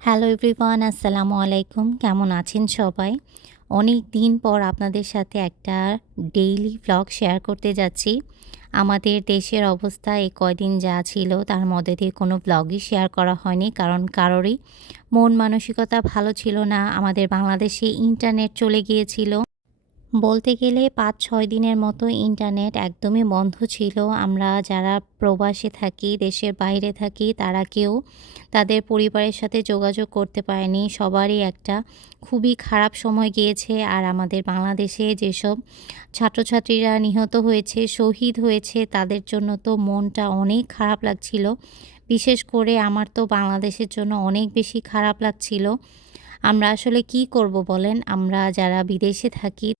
Hello everyone আসসালামু আলাইকুম কেমন আছেন সবাই? অনেক দিন পর আপনাদের সাথে একটা ডেইলি ব্লগ শেয়ার করতে যাচ্ছি। আমাদের দেশের অবস্থা এই কয়দিন যা ছিল, তার মধ্যে দিয়ে কোনো ব্লগই শেয়ার করা হয়নি, কারণ কারোরই মন মানসিকতা ভালো ছিল না। আমাদের বাংলাদেশে ইন্টারনেট চলে গিয়েছিল। বলতে গেলে পাঁচ, ছয় দিনের মতো ইন্টারনেট একদমই বন্ধ ছিল। আমরা যারা প্রবাসে থাকি, দেশের বাইরে থাকি, তারা কেউ তাদের পরিবারের সাথে যোগাযোগ করতে পারেনি। সবারই একটা খুবই খারাপ সময় গিয়েছে আর আমাদের বাংলাদেশে যেসব ছাত্রছাত্রীরা নিহত হয়েছে, শহীদ হয়েছে, তাদের জন্য তো মনটা অনেক খারাপ লাগছিল। বিশেষ করে আমার তো বাংলাদেশের জন্য অনেক বেশি খারাপ লাগছিল। আমরা আসলে কি করব বলেন? আমরা যারা বিদেশে থাকি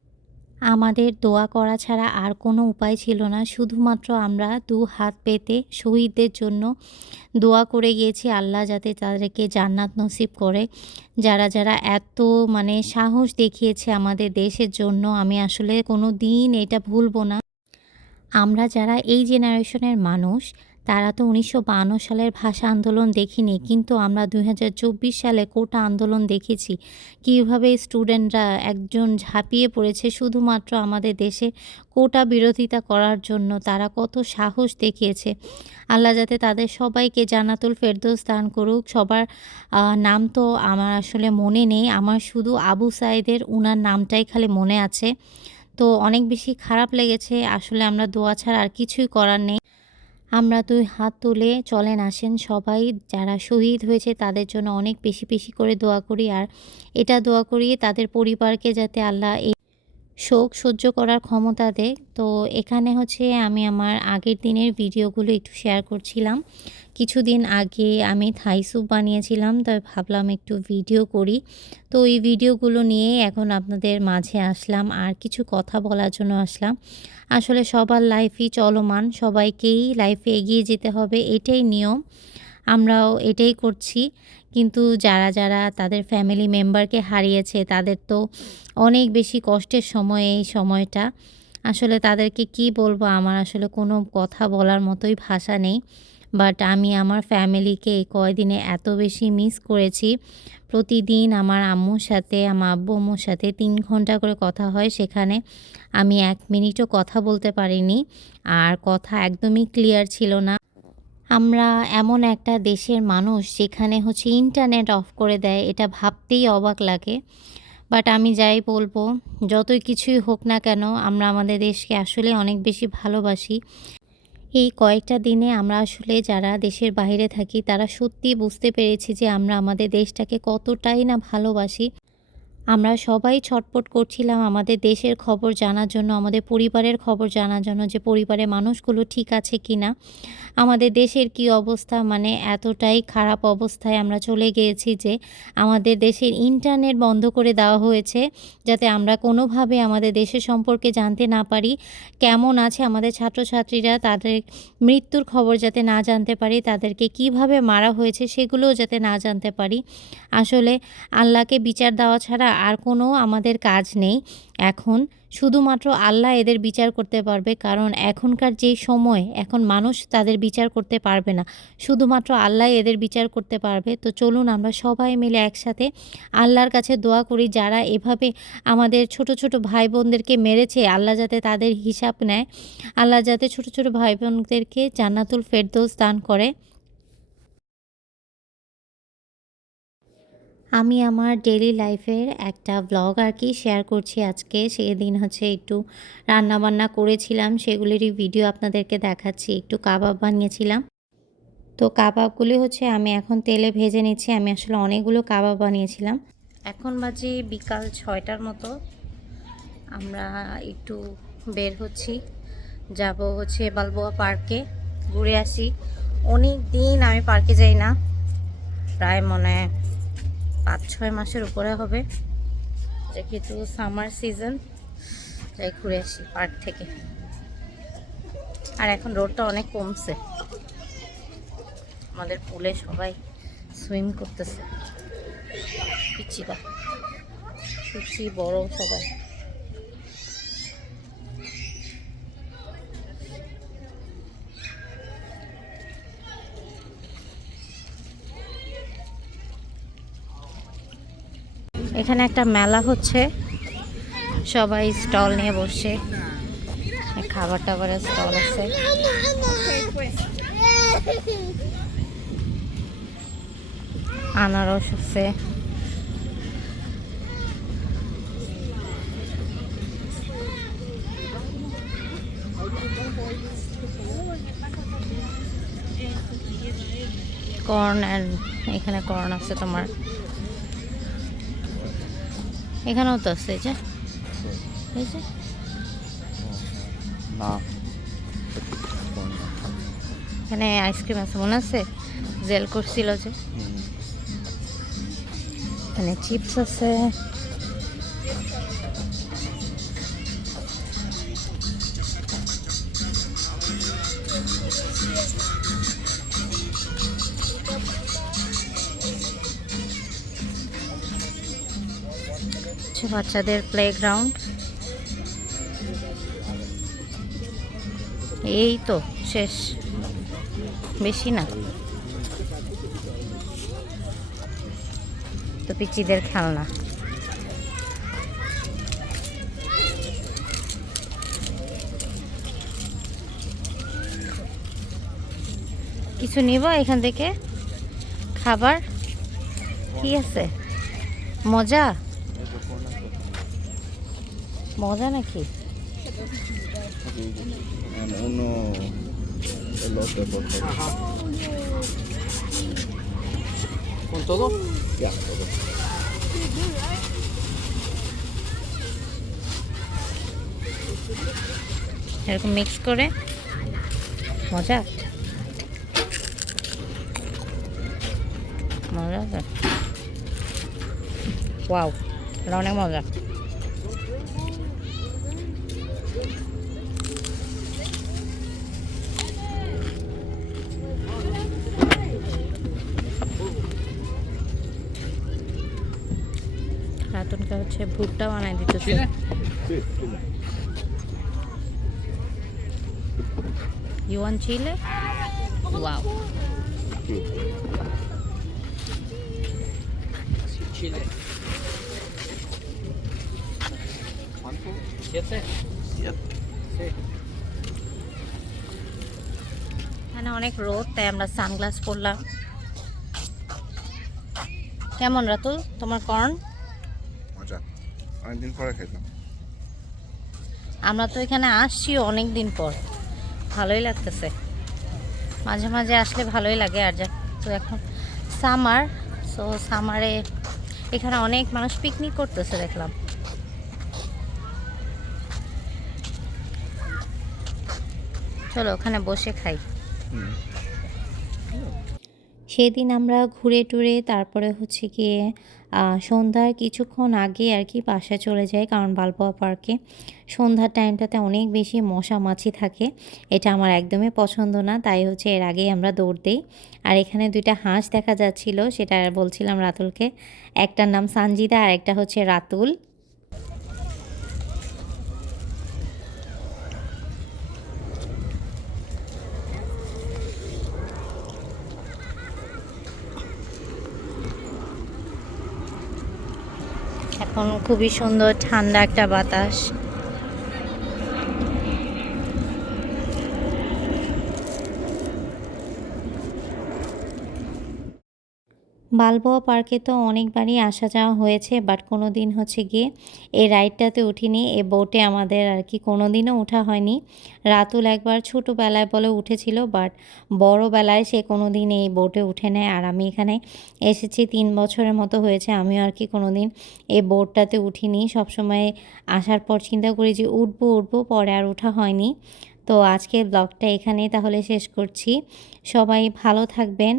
আমাদের দোয়া করা ছাড়া আর কোনো উপায় ছিল না। শুধুমাত্র আমরা দু হাত পেতে শহীদদের জন্য দোয়া করে গিয়েছি, আল্লাহ যাতে তাদেরকে জান্নাত নসিব করে। যারা যারা এত মানে সাহস দেখিয়েছে আমাদের দেশের জন্য, আমি আসলে কোনো দিন এটা ভুলবো না। আমরা যারা এই জেনারেশনের মানুষ তারা তো উনিশশো সালের ভাষা আন্দোলন দেখিনি, কিন্তু আমরা দু হাজার চব্বিশ সালে কোটা আন্দোলন দেখেছি। কীভাবে স্টুডেন্টরা একজন ঝাঁপিয়ে পড়েছে শুধুমাত্র আমাদের দেশে কোটা বিরোধিতা করার জন্য, তারা কত সাহস দেখিয়েছে। আল্লাহ যাতে তাদের সবাইকে জানাতুল ফেরদৌস দান করুক। সবার নাম তো আমার আসলে মনে নেই। আমার শুধু আবু সাইদের উনার নামটাই খালি মনে আছে। তো অনেক বেশি খারাপ লেগেছে। আসলে আমরা দোয়া ছাড়া আর কিছুই করার নেই। আমরা দুই হাত তুলে চলেন, আসেন সবাই। যারা শহীদ হয়েছে তাদের জন্য অনেক বেশি বেশি করে দোয়া করি। আর এটা দোয়া করি তাদের পরিবারকে যাতে আল্লাহ এই শোক সহ্য করার ক্ষমতা দেয়। তো এখানে হচ্ছে আমি আমার আগের দিনের ভিডিওগুলো একটু শেয়ার করছিলাম। কিছুদিন আগে আমি থাই স্যুপ বানিয়েছিলাম তবে ভাবলাম একটু ভিডিও করি। তো এই ভিডিওগুলো নিয়ে এখন আপনাদের মাঝে আসলাম, আর কিছু কথা বলার জন্য আসলাম। আসলে সবার লাইফই চলমান, সবাইকেই লাইফে এগিয়ে যেতে হবে, এটাই নিয়ম। আমরাও এটাই করছি, কিন্তু যারা যারা তাদের ফ্যামিলি মেম্বারকে হারিয়েছে, তাদের তো অনেক বেশি কষ্টের সময় এই সময়টা। আসলে তাদেরকে কি বলব, আমার আসলে কোনো কথা বলার মতোই ভাষা নেই। বাট আমি আমার ফ্যামিলিকে এই কয়দিনে এত বেশি মিস করেছি। প্রতিদিন আমার আম্মুর সাথে, আমার আব্বু আম্মুর সাথে তিন ঘণ্টা করে কথা হয় সেখানে। আমি এক মিনিটও কথা বলতে পারিনি আর কথা একদমই ক্লিয়ার ছিল না। আমরা এমন একটা দেশের মানুষ যেখানে হচ্ছে ইন্টারনেট অফ করে দেয়, এটা ভাবতেই অবাক লাগে। বাট আমি যাই বলব, যতই কিছুই হোক না কেন, আমরা আমাদের দেশকে আসলে অনেক বেশি ভালোবাসি। এই কয়েকটা দিনে আমরা আসলে যারা দেশের বাইরে থাকি, তারা সত্যি বুঝতে পেরেছি যে আমরা আমাদের দেশটাকে কতটাই না ভালোবাসি। আমরা সবাই ছটপট করছিলাম আমাদের দেশের খবর জানার জন্য, আমাদের পরিবারের খবর জানার জন্য যে পরিবারের মানুষগুলো ঠিক আছে কি না আমাদের দেশের কি অবস্থা? মানে এতটাই খারাপ অবস্থায় আমরা চলে গিয়েছি যে আমাদের দেশের ইন্টারনেট বন্ধ করে দেওয়া হয়েছে যাতে আমরা কোনোভাবে আমাদের দেশের সম্পর্কে জানতে না পারি। কেমন আছে আমাদের ছাত্রছাত্রীরা? তাদের মৃত্যুর খবর যাতে না জানতে পারি, তাদেরকে কীভাবে মারা হয়েছে সেগুলোও যাতে না জানতে পারি। আসলে আল্লাহকে বিচার দেওয়া ছাড়া আর কোনো আমাদের কাজ নেই। এখন শুধুমাত্র আল্লাহ এদের বিচার করতে পারবে, কারণ এখনকার যে সময়, এখন মানুষ তাদের বিচার করতে পারবে না। শুধুমাত্র আল্লাহ এদের বিচার করতে পারবে। তো চলুন আমরা সবাই মিলে একসাথে আল্লাহর কাছে দোয়া করি, যারা এভাবে আমাদের ছোট ছোট ভাই বোনদেরকে মেরেছে, আল্লাহ যাতে তাদের হিসাব নেয়। আল্লাহ যাতে ছোট ছোট ভাই বোনদেরকে জান্নাতুল ফেরদৌস দান করে। আমি আমার ডেলি লাইফের একটা ব্লগ আর কি শেয়ার করছি আজকে। সেদিন হচ্ছে একটু রান্নাবান্না করেছিলাম, সেগুলিরই ভিডিও আপনাদেরকে দেখাচ্ছি। একটু কাবাব বানিয়েছিলাম। তো কাবাবগুলি হচ্ছে আমি এখন তেলে ভেজে নিচ্ছি। আমি আসলে অনেকগুলো কাবাব বানিয়েছিলাম। এখন বাজে বিকাল ছয়টার মতো। আমরা একটু বের হচ্ছি। যাব হচ্ছে বালবোয়া পার্কে। ঘুরে আসি। অনেক দিন আমি পার্কে যাই না। প্রায় মনে হয় পাঁচ, ছয় মাসের উপরে হবে। যেহেতু সামার সিজন যাই ঘুরে আসি পার্ক থেকে। আর এখন রোডটা অনেক কমছে। আমাদের পুলে সবাই সুইম করতেছে। পিচিরা পিচি বড় সবাই। এখানে একটা মেলা হচ্ছে। সবাই স্টল নিয়ে বসছে। খাবার টাবারের স্টল আছে। আনারস আছে। কর্ন অ্যান্ড এখানে কর্ন আছে তোমার। এখানেও তো আছে এই যে। এই যে। না। এখানে আইসক্রিম আছে মনে আছে? জেল করছিল যে। এখানে চিপস আছে। হচ্ছে বাচ্চাদের প্লেগ্রাউন্ড এই তো, শেষ। বেশি না। তো পিচিদের খেলনা। কিছু নিব এখান থেকে? খাবার? কি আছে? মজা? মজা নাকি. এরকম মিক্স করে মজা মজা ওয়াও এটা অনেক মজা রতনকে হচ্ছে ভুট্টা বানাই দিতে ইউন চিলে ওয়াও অনেক রোদ তাই আমরা সানগ্লাস করলাম কেমন রাতুল? তোমার কর্ন? অনেকদিন পরে খেলাম আমরা তো এখানে আসছি অনেক দিন পর। ভালোই লাগতেছে। মাঝে মাঝে আসলে ভালোই লাগে আর যা। তো এখন সামার সো সামারে এখানে অনেক মানুষ পিকনিক করতেছে দেখলাম। চলো ওখানে বসে খাই। সেদিন আমরা ঘুরে টুরে তারপরে হচ্ছে গিয়ে সন্ধ্যার কিছুক্ষণ আগে আর কি বাসায় চলে যাই কারণ বালপোয়া পার্কে। সন্ধ্যার টাইমটাতে অনেক বেশি মশা মাছি থাকে। এটা আমার একদমই পছন্দ না, তাই হচ্ছে এর আগেই আমরা দৌড় দিই। আর এখানে দুইটা হাঁস দেখা যাচ্ছিল, সেটা বলছিলাম রাতুলকে। একটার নাম সানজিদা আর একটা হচ্ছে রাতুল। এখন খুবই সুন্দর ঠান্ডা একটা বাতাস। বালবোয়া পার্কে তো অনেকবারই আসা যাওয়া হয়েছে বাট কোনো দিন হচ্ছে গিয়ে এই রাইডটাতে উঠিনি এ বোটে আমাদের আর কি কোনো দিনও ওঠা হয়নি। রাতুল একবার ছোটোবেলায় বলে উঠেছিল বাট বড়োবেলায় সে কোনো দিন এই বোটে উঠে নেয় আর আমি এখানে এসেছি, তিন বছরের মতো হয়েছে, আমিও আর কি কোনো দিন এই বোটটাতে উঠিনি। সবসময় আসার পর চিন্তা করি যে উঠবো উঠবো, পরে আর ওঠা হয়নি। তো আজকের ব্লগটা এখানেই তাহলে শেষ করছি। সবাই ভালো থাকবেন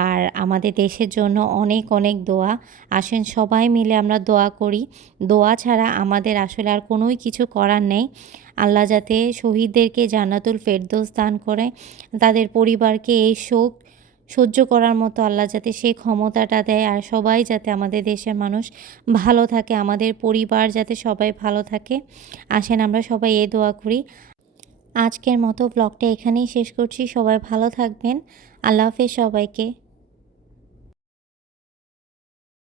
আর আমাদের দেশের জন্য অনেক অনেক দোয়া। আসেন সবাই মিলে আমরা দোয়া করি। দোয়া ছাড়া আমাদের আসলে আর কোনোই কিছু করার নেই। আল্লাহ যাতে শহীদদেরকে জান্নাতুল ফেরদৌস দান করে, তাদের পরিবারকে এই শোক সহ্য করার মতো আল্লাহ যাতে সেই ক্ষমতাটা দেয় আর সবাই যাতে আমাদের দেশের মানুষ ভালো থাকে, আমাদের পরিবার যাতে সবাই ভালো থাকে। আসেন আমরা সবাই এ দোয়া করি। আজকের মতো ব্লগটা এখানেই শেষ করছি। সবাই ভালো থাকবেন। আল্লাহ হাফেজ সবাইকে।